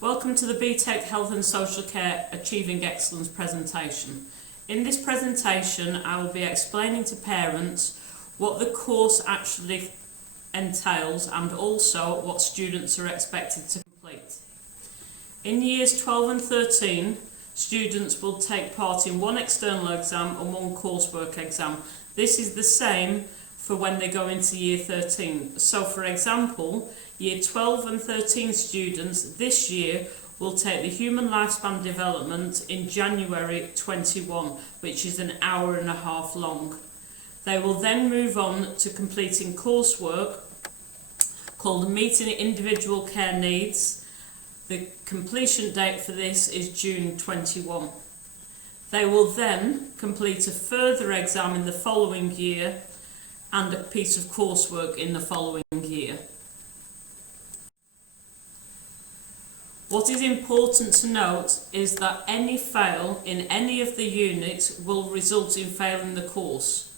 Welcome to the BTEC Health and Social Care Achieving Excellence presentation. In this presentation I will be explaining to parents what the course actually entails and also what students are expected to complete. In years 12 and 13, students will take part in one external exam and one coursework exam. This is the same for when they go into year 13. So for example, year 12 and 13 students this year will take the Human Lifespan Development in January 21, which is an hour and a half long. They will then move on to completing coursework called Meeting Individual Care Needs. The completion date for this is June 21. They will then complete a further exam in the following year and a piece of coursework in the following year. What is important to note is that any fail in any of the units will result in failing the course.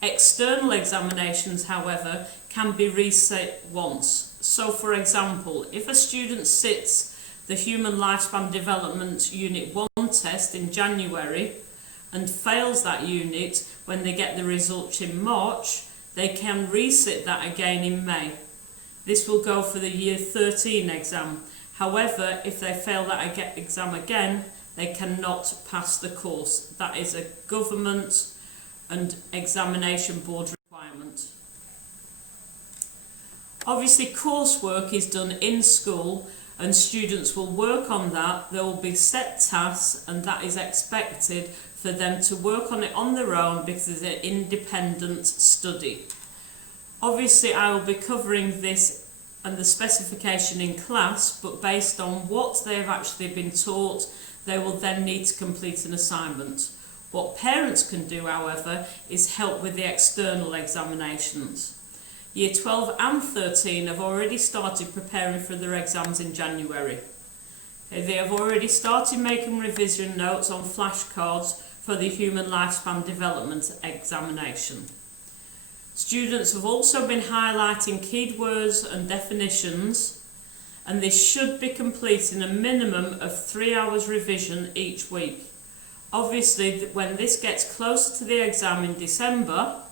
External examinations, however, can be reset once. So for example, if a student sits the Human Lifespan Development Unit 1 test in January and fails that unit when they get the results in March, they can resit that again in May. This will go for the year 13 exam. However, if they fail that exam again, they cannot pass the course. That is a government and examination board requirement. Obviously, coursework is done in school and students will work on that. There will be set tasks and that is expected for them to work on it on their own because it's an independent study. Obviously, I will be covering this and the specification in class, but based on what they have actually been taught, they will then need to complete an assignment. What parents can do, however, is help with the external examinations. Year 12 and 13 have already started preparing for their exams in January. They have already started making revision notes on flashcards for the Human Lifespan Development examination. Students have also been highlighting keywords and definitions, and this should be completing a minimum of 3 hours revision each week. Obviously, when this gets closer to the exam in December,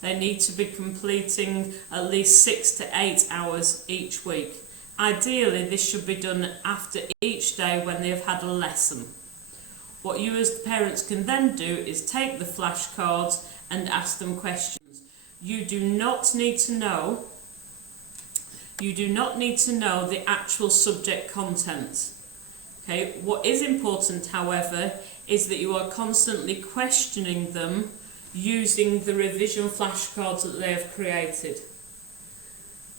they need to be completing at least 6 to 8 hours each week. Ideally, this should be done after each day when they have had a lesson. What you as the parents can then do is take the flashcards and ask them questions. You do not need to know the actual subject content. Okay, what is important, however, is that you are constantly questioning them using the revision flashcards that they have created.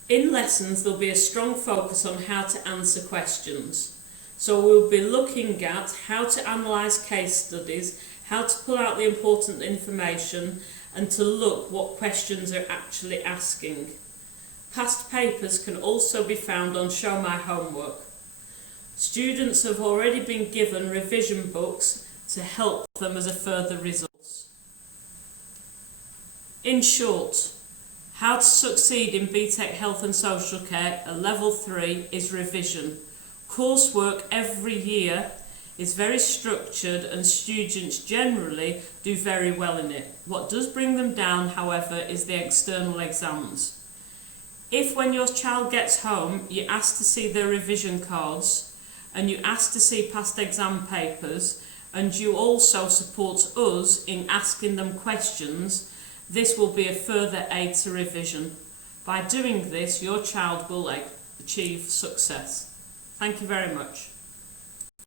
In lessons, there'll be a strong focus on how to answer questions. So we'll be looking at how to analyse case studies, how to pull out the important information, and to look what questions are actually asking. Past papers can also be found on Show My Homework. Students have already been given revision books to help them as a further resource. In short, how to succeed in BTEC Health and Social Care at Level 3 is revision. Coursework every year is very structured and students generally do very well in it. What does bring them down, however, is the external exams. If when your child gets home you ask to see their revision cards and you ask to see past exam papers and you also support us in asking them questions, this will be a further aid to revision. By doing this, your child will achieve success. Thank you very much.